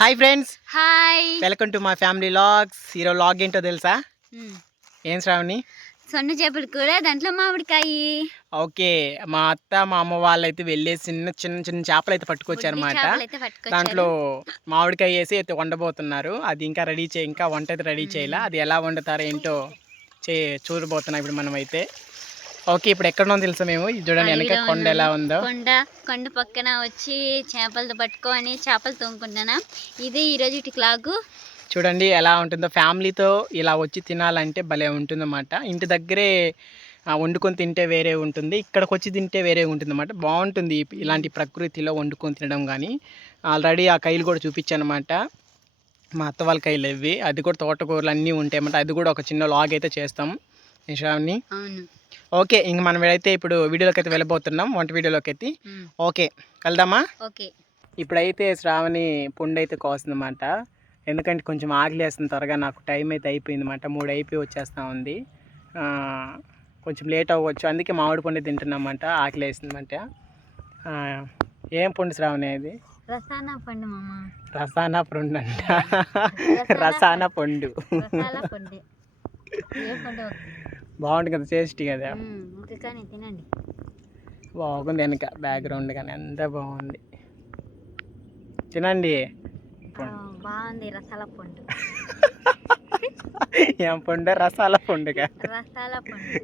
Hi friends, hi. Welcome to my family vlogs. ఈరోజు vlog ఏంటో తెలుసా? ఏం శ్రావణి? సొన్న చేపల కూర, దాంట్లో మామిడికాయ. ఓకే, మా అత్త మా అమ్మ వాళ్ళైతే వెళ్ళేసి చిన్న చిన్న చేపలు అయితే పట్టుకొచ్చారన్నమాట. దాంట్లో మామిడికాయ వేసి అయితే వండబోతున్నారు. అది ఇంకా ఇంకా వంట అయితే రెడీ చేయాలి. అది ఎలా వండుతారో ఏంటో చూడబోతున్నాం ఇప్పుడు మనం అయితే. ఓకే, ఇప్పుడు ఎక్కడ ఉందో తెలుసా మేము? చూడండి వెనక కొండ ఎలా ఉందో. కొండ పక్కన వచ్చి చేపలతో పట్టుకొని చేపలు తోముకుంటున్నా. ఇది ఈరోజు క్లాగు. చూడండి ఎలా ఉంటుందో. ఫ్యామిలీతో ఇలా వచ్చి తినాలంటే భలే ఉంటుందన్నమాట. ఇంటి దగ్గరే వండుకొని తింటే వేరే ఉంటుంది, ఇక్కడికి వచ్చి తింటే వేరే ఉంటుంది అన్నమాట. బాగుంటుంది ఇలాంటి ప్రకృతిలో వండుకొని తినడం. కానీ ఆల్రెడీ ఆ కైలు కూడా చూపించాను అనమాట, మా అత్త వాళ్ళ కైలు ఇవి. అది కూడా తోటకూరలు అన్నీ ఉంటాయి అన్నమాట. అది కూడా ఒక చిన్న లాగ్ అయితే చేస్తాం శ్రావణి. ఓకే, ఇంక మనం అయితే ఇప్పుడు వీడియోలోకి అయితే వెళ్ళబోతున్నాం, వంట వీడియోలోకి అయితే. ఓకే, వెళ్దామా? ఓకే. ఇప్పుడైతే శ్రావణి పుండు అయితే కోస్తుందన్నమాట. ఎందుకంటే కొంచెం ఆకలి వేస్తుంది త్వరగా. నాకు టైం అయితే అయిపోయింది అన్నమాట, 3 అయిపోయి వచ్చేస్తూ ఉంది. కొంచెం లేట్ అవ్వచ్చు, అందుకే మామిడి పండు తింటున్నామంట. ఆకలి వేస్తుందన్నమాట. ఏం పండు శ్రావణి అది? రసానా పండు మామ. రసానా పండు అంట. రసానా పండు బాగుంటుంది కదా, టేస్టీ కదా. తినండి. బాగుంది వెనక బ్యాక్గ్రౌండ్ కానీ అంతా బాగుంది. తినండి. బాగుంది రసాల పండు. ఏం పండు? రసాల పండుగ. రసాల పండు.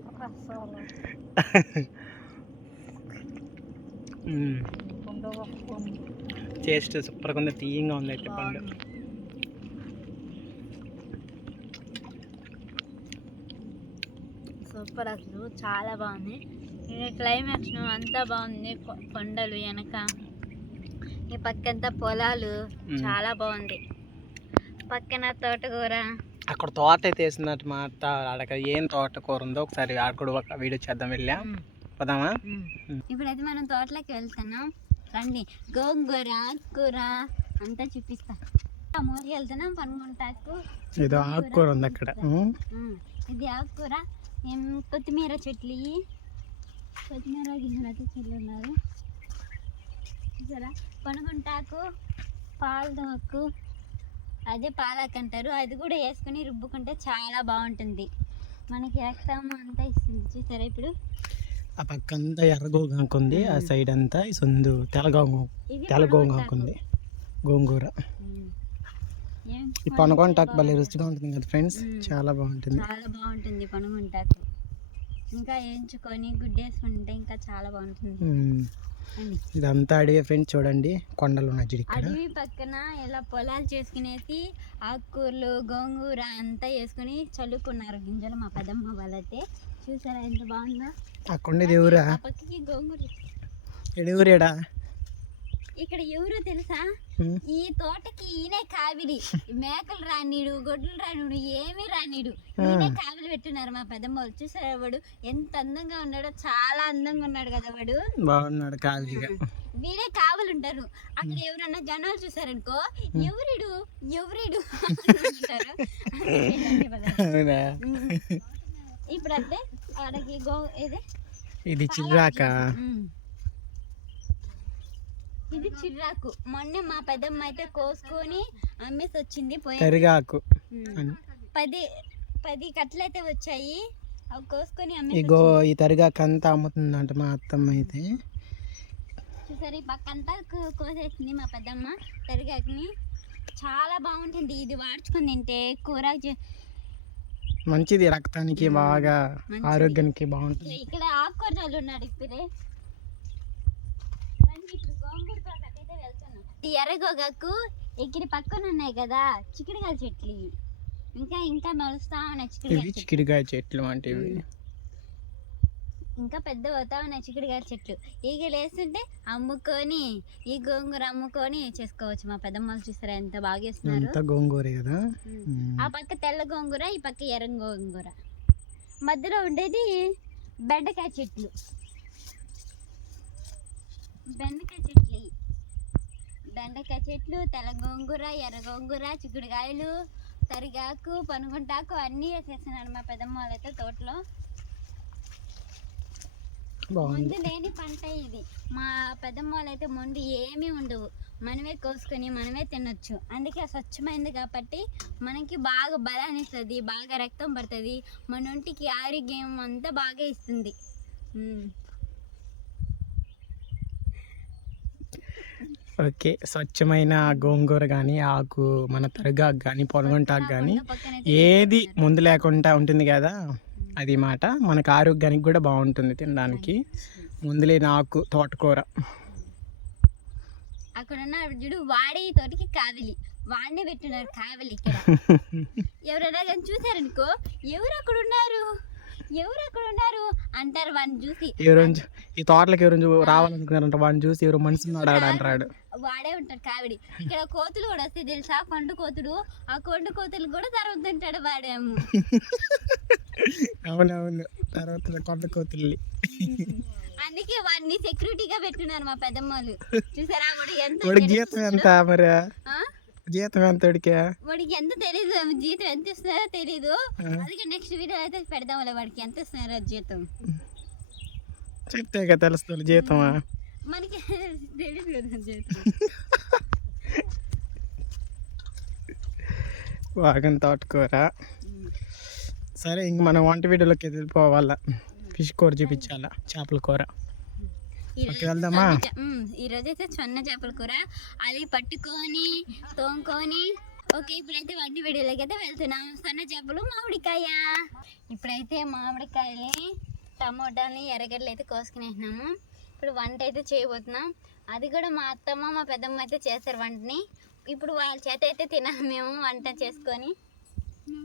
టేస్ట్ సూపర్గా ఉంది, తీయంగా ఉంది అయితే పండు. సూపర్, అసలు చాలా బాగుంది. క్లైమాక్స్ అంతా బాగుంది. కొండలు వెనక, ఈ పక్కంతా పొలాలు, చాలా బాగుంది. పక్కన తోటకూర. అక్కడ తోట అయితే వేసిందట మా అత్త. అక్కడ ఏం తోటకూర ఉందో ఒకసారి అక్కడ ఒక వీడియో చేద్దాం, వెళ్ళా పోదామా? ఇప్పుడైతే మనం తోటలోకి వెళ్తున్నాం, రండి. గోంగూర, ఆకుకూర అంతా చూపిస్తా. మూలకి వెళ్తున్నాం, పనుకుంటాకు. ఏదో ఆకుకూర ఉంది అక్కడ. ఇది ఆకుకూర. కొత్తిమీర చెట్లు, కొత్తిమీర గింజలు అయితే చెట్లు ఉన్నారు చూసారా. పనుకుంటాకు, పాలదోకు, అదే పాలక్ అంటారు. అది కూడా వేసుకుని రుబ్బుకుంటే చాలా బాగుంటుంది, మనకి రక్తం అంతా ఇస్తుంది. చూసారా ఇప్పుడు ఆ పక్క అంతా ఎర్రగోగాకు ఉంది, ఆ సైడ్ అంతా సందు తెల్లగోగాకు ఉంది, గోంగూర. ఈ పనుకుంటాకు భలే రుచిగా ఉంటుంది కదా ఫ్రెండ్స్, చాలా బాగుంటుంది. చాలా బాగుంటుంది పనుకుంటాకు. ఇంకా వేయించుకొని గుడ్డేసుకుంటే ఇంకా చాలా బాగుంటుంది. ఇదంతా అడవి ఫ్రెండ్స్, చూడండి కొండలు ఉన్నాయి. అడవి పక్కన ఇలా పొలాలు చేసుకునేసి ఆకుకూరలు, గోంగూర అంతా వేసుకుని చల్లుకున్నారు గింజలు మా పెద్దమ్మ వాళ్ళైతే. చూసారా ఎంత బాగుందో. అక్కడ ఎవరా పక్కకి గోంగూర. ఎవరేడా? ఇక్కడ ఎవరు తెలుసా? ఈ తోటకి ఈయనే కావిడి. మేకలు రానిడు, గొడ్లు రానిడు, ఏమీ రానిడు, ఈయనే కావిలి పెట్టున్నారు మా పెద్దమ్మ వాళ్ళు. చూసారా వాడు ఎంత అందంగా ఉన్నాడో, చాలా అందంగా ఉన్నాడు కదా వాడు, బాగున్నాడు కావిడిగా. వీడే కావలు ఉంటారు. అక్కడ ఎవరన్నా జనాలు చూసారనుకో, ఎవరిడు ఎవరిడు అంటారు. ఇప్పుడంటే ఆడకి ఇది చిర్రాక, ఇది చిర్రాకు. మొన్న మా పెద్దమ్మ అయితే కోసుకొని అమ్మేసి వచ్చింది. తరిగాకు 10 కట్టలు అయితే వచ్చాయి, అవి కోసుకొని ఇగో ఈ తరిగాకు అంతా అమ్ముతుందంట మా అత్తమ్మ అయితే. చూసారు, ఈ పక్క అంతా కోసేసింది మా పెద్దమ్మ తరిగాకుని. చాలా బాగుంటుంది ఇది, వాడుచుకుని తింటే కూర మంచిది, రక్తానికి బాగా, ఆరోగ్యానికి బాగుంటుంది. ఇక్కడ ఆకుకూర వాళ్ళు ఉన్నాడు ఇప్పుడే. ఈ ఎర్రగోగాకు ఇక్కడ పక్కన ఉన్నాయి కదా చిక్కుడుకాయ చెట్లు, ఇంకా ఇంకా మొలుస్తా ఉన్నాయి చిక్కుడుకాయ చెట్లు అంటే ఇంకా పెద్ద అవుతా ఉన్నాయి చిక్కుడుకాయ చెట్లు. ఈగలు వేస్తుంటే అమ్ముకొని, ఈ గోంగూర అమ్ముకొని చేసుకోవచ్చు. మా పెద్దమ్మలు చూస్తారా ఎంత బాగా వేస్తున్నారు. గోంగూర కదా, ఆ పక్క తెల్ల గోంగూర, ఈ పక్క ఎర్ర గోంగూర. మధ్యలో ఉండేది బెండకాయ చెట్లు. బెండకాయ చెట్లు, తెల్ల గోంగూర, ఎర్ర గోంగూర, చిక్కుడుకాయలు, తరిగాకు, పనుకుంటాకు అన్నీ వేసేస్తున్నారు మా పెద్దమ్మ వాళ్ళైతే తోటలో. మందు లేని పంట ఇది. మా పెద్దమ్మ వాళ్ళైతే మందు ఏమీ ఉండవు, మనమే కోసుకొని మనమే తినొచ్చు. అందుకే స్వచ్ఛమైంది కాబట్టి మనకి బాగా బలాన్ని ఇస్తుంది, బాగా రక్తం పడుతుంది, మన ఒంటికి ఆరోగ్యం అంతా బాగా ఇస్తుంది. ఓకే, స్వచ్ఛమైన గోంగూర కానీ ఆకు మన తరగాకు కానీ పొలగొంటాకు కానీ ఏది ముందు లేకుండా ఉంటుంది కదా, అది మాట. మనకు ఆరోగ్యానికి కూడా బాగుంటుంది తినడానికి. ముందు లేని ఆకు తోటకూర. అక్కడ ఉన్న చూడు వాడే తోటికి కావిలి, వాడిని పెట్టినారు కావిలి ఇక్కడ. ఎవరైనా కానీ చూసారనుకో ఎవరు అక్కడ ఉన్నారు అంటారు వాడిని చూసి. ఈ తోటలకు ఎవరు రావాలనుకున్నారంట, వాడిని చూసి ఎవరు మనిషి అంటాడు. వాడే ఉంటాడు కావిడి. ఇక్కడ కోతులు కూడా వస్తాయి తెలుసా, కొండ కోతులు. ఆ కొండ కోతులు కూడా తరుగుతుంటాడు వాడేమో. అవునవును, తర్వాత కొండ కోతుల్ని. అందుకే వాడిని సెక్యూరిటీగా పెట్టున్నారు మా పెద్దమ్మలు. చూసారా ఎంత జీతం ఎంత మరి? జీతం ఎంత వాడికి ఎంత తెలీదు, జీతం ఎంత ఇస్తున్నారో తెలీదు. అందుకే నెక్స్ట్ వీడియో అయితే పెడదాంలే వాడికి ఎంత ఇస్తున్నారో జీతం. చెప్తే కదా తెలుస్తుంది జీతమా, మనకి తెలీదు కదా జీతం. వాగన్ తోటకూర. సరే, ఇంక మనం వంట వీడియోలోకి వెళ్ళిపోవాలా. ఫిష్ కూర చూపించాలా, చేపల కూర. వెళ్దామా? ఈరోజు అయితే సొన్న చేపల కూర అది పట్టుకొని తోముకొని. ఓకే, ఇప్పుడైతే వంటి వీడియోలోకి అయితే వెళ్తున్నాం. సొన్న చేపలు, మామిడికాయ. ఇప్పుడైతే మామిడికాయని, టమోటాని, ఎర్రగడ్డలు అయితే కోసుకునేసినాము. ఇప్పుడు వంట అయితే చేయబోతున్నాం. అది కూడా మా అత్తమ్మ మా పెద్దమ్మ అయితే చేస్తారు వంటని. ఇప్పుడు వాళ్ళ చేత అయితే తినాలి మేము వంట చేసుకొని.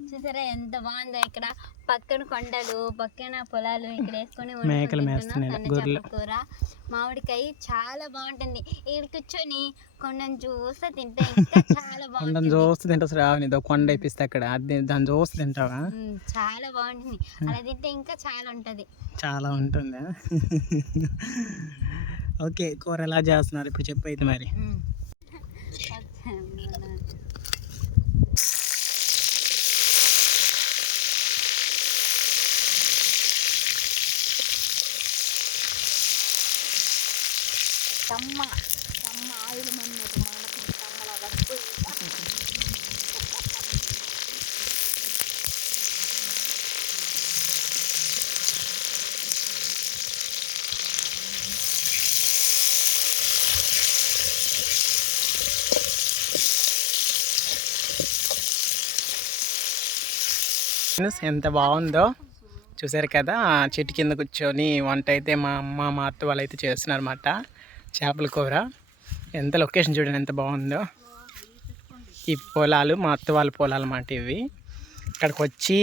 చూసారా ఎంత బాగుందో, ఇక్కడ పక్కన కొండలు, పక్కన పొలాలు, ఇక్కడ వేసుకొని కూర. మామిడికాయ చాలా బాగుంటుంది. ఇక్కడ కూర్చొని కొండను చూస్తే తింటే ఇంకా చాలా బాగుంటుంది. కొండ వేపిస్తే అక్కడ దాన్ని చూస్తే తింటావా? చాలా బాగుంటుంది. అలా తింటే ఇంకా చాలా ఉంటుంది. చాలా ఉంటుందా? ఓకే, కూర ఎలా చేస్తున్నారు ఇప్పుడు చెప్పు అయితే మరి. కమ్మ ఆయిల్ మన్నట్టు మనకు కమ్మల వద్దు. ఎంత బాగుందో చూసారు కదా. చెట్టు కింద కూర్చొని వంట అయితే మా అమ్మ మా అత్త వాళ్ళు అయితే చేస్తున్నారు అన్నమాట, చేపల కూర. ఎంత లొకేషన్ చూడండి ఎంత బాగుందో. ఈ పొలాలు మా అత్త వాళ్ళ పొలాలు అన్నమాట ఇవి. ఇక్కడికి వచ్చి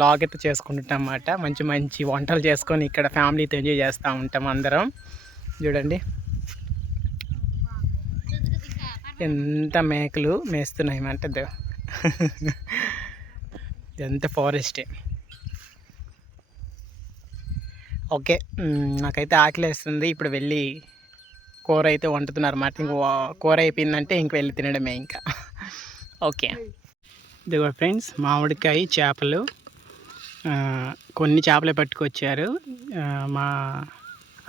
లాగ్ అయితే చేసుకుంటుంటాం అన్నమాట. మంచి మంచి వంటలు చేసుకొని ఇక్కడ ఫ్యామిలీతో ఎంజాయ్ చేస్తూ ఉంటాం అందరం. చూడండి ఎంత మేకలు మేస్తున్నాయి అన్నమాట. ఎంత ఫారెస్టే. ఓకే, నాకైతే ఆకలి వేస్తుంది. ఇప్పుడు వెళ్ళి కూర అయితే వండుతున్నారు అన్నమాట. ఇంక కూర అయిపోయిందంటే ఇంక వెళ్ళి తినడమే ఇంకా. ఓకే, ఇదిగో ఫ్రెండ్స్ మామిడికాయ, చేపలు. కొన్ని చేపలే పట్టుకొచ్చారు. మా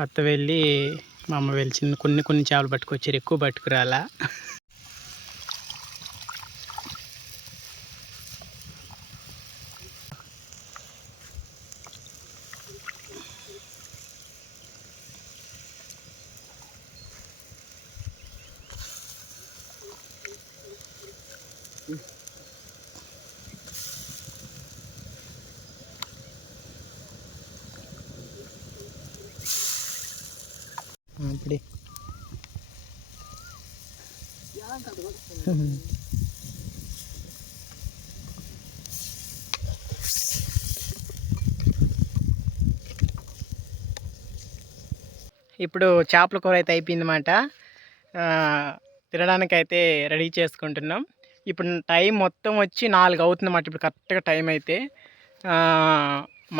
అత్త వెళ్ళి మా అమ్మ వెళ్ళి కొన్ని చేపలు పట్టుకొచ్చారు, ఎక్కువ పట్టుకురాలా. அப்படி ఇప్పుడు చేపల కూర అయితే అయిపోయిందన్నమాట. తినడానికైతే రెడీ చేసుకుంటున్నాం. ఇప్పుడు టైం మొత్తం వచ్చి 4 అవుతుందన్నమాట. ఇప్పుడు కరెక్ట్గా టైం అయితే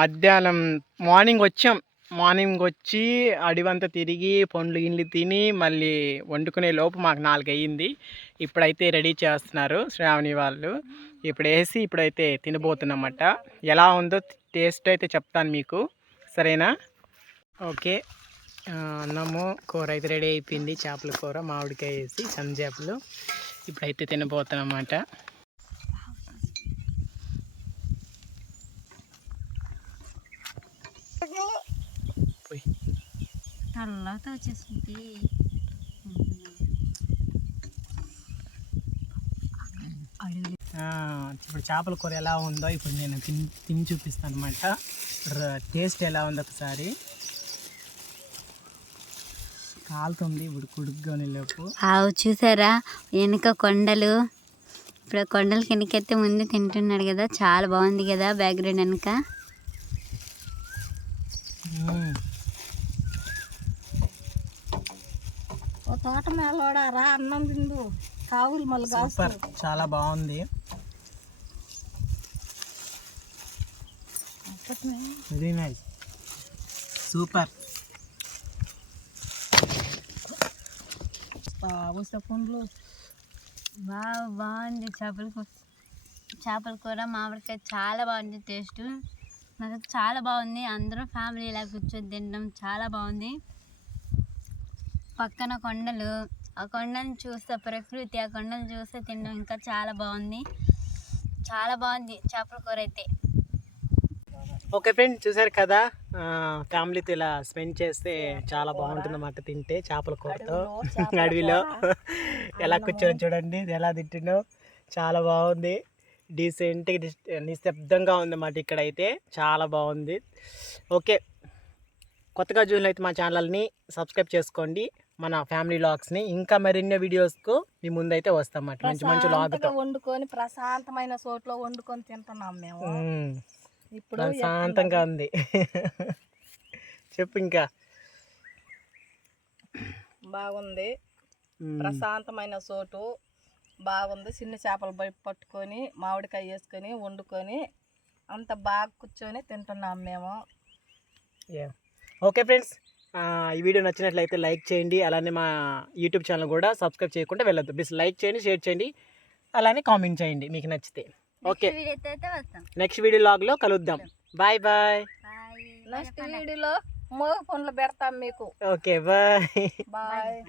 మధ్యాహ్నం మార్నింగ్ వచ్చి అడివంతా తిరిగి పండ్లు గిన్నెలు తిని మళ్ళీ వండుకునే లోపు మాకు 4 అయ్యింది. ఇప్పుడైతే రెడీ చేస్తున్నారు శ్రావణి వాళ్ళు. ఇప్పుడైతే తినబోతున్నమాట. ఎలా ఉందో టేస్ట్ అయితే చెప్తాను మీకు, సరేనా? ఓకే, అన్నము కూర అయితే రెడీ అయిపోయింది. చేపల కూర మామిడికాయ వేసి సన్న చేపలు. ఇప్పుడైతే తినబోతానమాట. నల్లతో వచ్చేసింది. ఇప్పుడు చేపల కూర ఎలా ఉందో ఇప్పుడు నేను తిని చూపిస్తాను అనమాట. టేస్ట్ ఎలా ఉంది ఒకసారి. కాలుతుంది ఇప్పుడు కుడుగ్గానే లోపు. చూసారా వెనుక కొండలు. ఇప్పుడు కొండల కిందకైతే ముందు తింటున్నాడు కదా, చాలా బాగుంది కదా బ్యాక్గ్రౌండ్ వెనుక. తోట మేలోడారా అన్నం తిందు కావులు మళ్ళీ సూపర్, చాలా బాగుంది. Very nice, super. పండ్లు బాగుంది. చేపల కూర మామిడికాయ చాలా బాగుంది. టేస్ట్ నాకు చాలా బాగుంది. అందరూ ఫ్యామిలీ ఇలా కూర్చొని తినడం చాలా బాగుంది. పక్కన కొండలు, ఆ కొండను చూస్తే ప్రకృతి, ఆ కొండను చూస్తే తినడం ఇంకా చాలా బాగుంది. చాలా బాగుంది చేపల కూర అయితే. ఓకే ఫ్రెండ్స్, చూసారు కదా, ఫ్యామిలీతో ఇలా స్పెండ్ చేస్తే చాలా బాగుంటుంది అన్నమాట. తింటే చేపల కూరతో అడవిలో ఎలా కూర్చొని చూడండి ఎలా తింటున్నావు. చాలా బాగుంది. డీసెంట్గా నిశ్శబ్దంగా ఉంది అన్నమాట ఇక్కడైతే. చాలా బాగుంది. ఓకే, కొత్తగా చూసిన అయితే మా ఛానల్ని సబ్స్క్రైబ్ చేసుకోండి, మన ఫ్యామిలీ వ్లాగ్స్ని. ఇంకా మరిన్ని వీడియోస్కు మీ ముందైతే వస్తామన్నమాట, మంచి మంచి వ్లాగ్తో. వండుకొని ప్రశాంతమైన చోట్లో వండుకొని తింటున్నాం మేము. ఇప్పుడు ప్రశాంతంగా ఉంది. చెప్పు ఇంకా. బాగుంది, ప్రశాంతమైన చోటు బాగుంది. చిన్న చేపలు బయట పట్టుకొని మామిడికాయ వేసుకొని వండుకొని అంత బాగా కూర్చొని తింటున్నాం మేము. ఓకే ఫ్రెండ్స్, ఈ వీడియో నచ్చినట్లయితే లైక్ చేయండి. అలానే మా యూట్యూబ్ ఛానల్ కూడా సబ్స్క్రైబ్ చేయకుండా వెళ్ళొద్దు. ప్లీజ్ లైక్ చేయండి, షేర్ చేయండి, అలానే కామెంట్ చేయండి మీకు నచ్చితే. ఓకే, నెక్స్ట్ వీడియో లాగ్లో కలుద్దాం. Bye bye. నెక్స్ట్ వీడియోలో మోగ పండ్లు పెడతాం మీకు. Okay, bye bye.